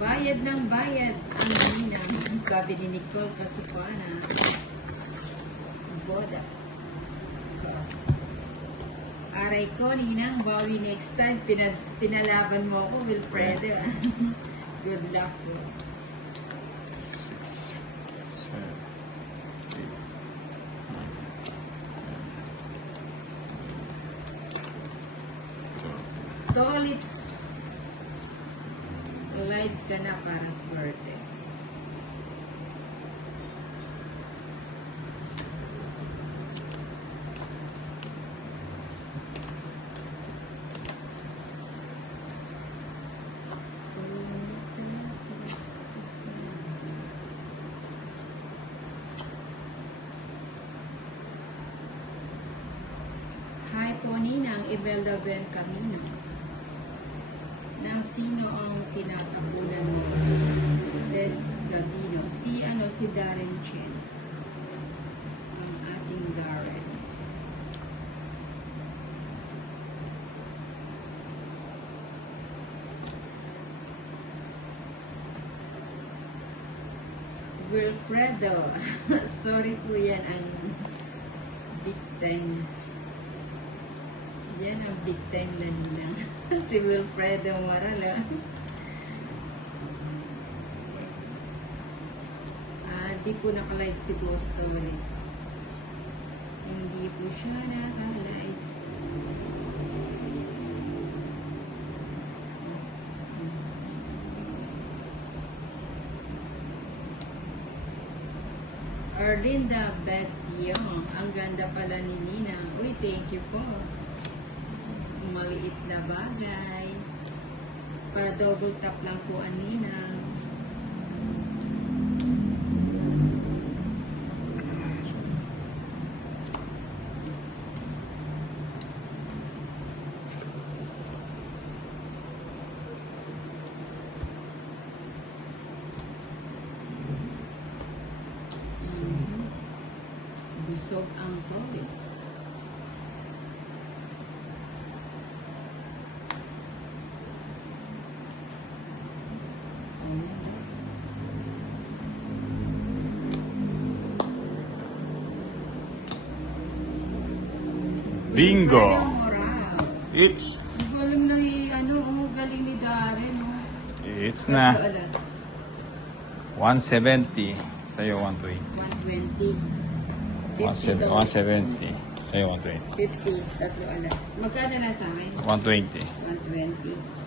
Bayad ng bayad ang ninang. Sabi ni Nicole Casipana. Boda. Aray ko, ninang, bawi next time. Pinalaban mo ako, Wilfredo. Good luck po. 6, 7, 8, 9, 10. Tolits. Live ka na para swerte. Hi po Ninang, Imelda Ben Camino. Nang sino ang tinatapunan mo? Des Gabino. Si Darren Chen. Ang ating Darren. Wilfredo. Sorry po yan ang big time. Yan ang big time na ninang. Si Wilfredo Marala. Di po naka-live si Boss Torres. Hindi po siya naka-live. Erlinda Beth Young. Ang ganda pala ni Nina. Uy, thank you po. Maliit na bagay. Pa-double tap lang po ang Nina. Busog ang Torres. Bingo! It's Galing na galing ni Darren. It's na 170. Sa'yo 120. 120. 170. Sa'yo 120. 50. Tatlo alas. Magkano na sa akin? 120. 120.